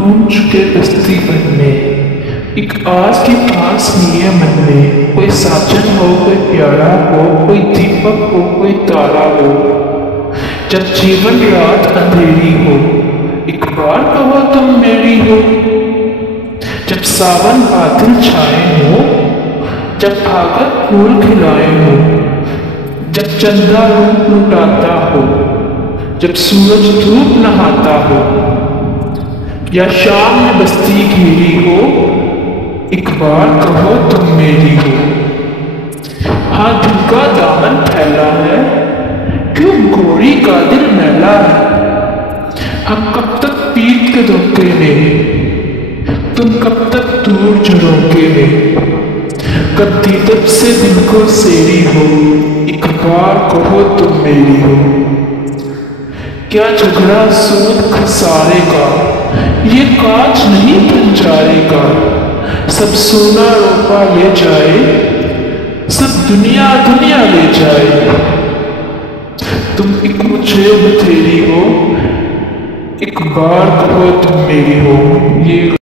घूम चुके बस्ती बन में, एक आस की पास लिए मन में। कोई साजन हो, कोई प्यारा हो, कोई दीपक हो, कोई तारा हो। जब जीवन रात अंधेरी हो, एक बार कहो तुम मेरी हो। जब सावन बादल छाए हो, जब फागुन फूल खिलाए हो, जब चंदा रूप लुटाता हो, जब सूरज धूप नहाता हो, या शाम में बस्ती घिरी हो, एक बार कहो तुम मेरी हो। हाँ, दिल का दामन फैला है, क्यों गोरी का दिल मैला है। हम कब तक पीत के धोखे में, तुम कब तक दूर झरोके में। कब दीदक से दिल को सेरी हो, एक बार कहो तुम मेरी हो। क्या झगड़ा सूद खसारे का, ये काज नहीं पंचारे का। सब सोना रोपा ले जाए, सब दुनिया दुनिया ले जाए। तुम एक मुझे बथेरी हो, एक बार कहो तुम मेरी हो। ये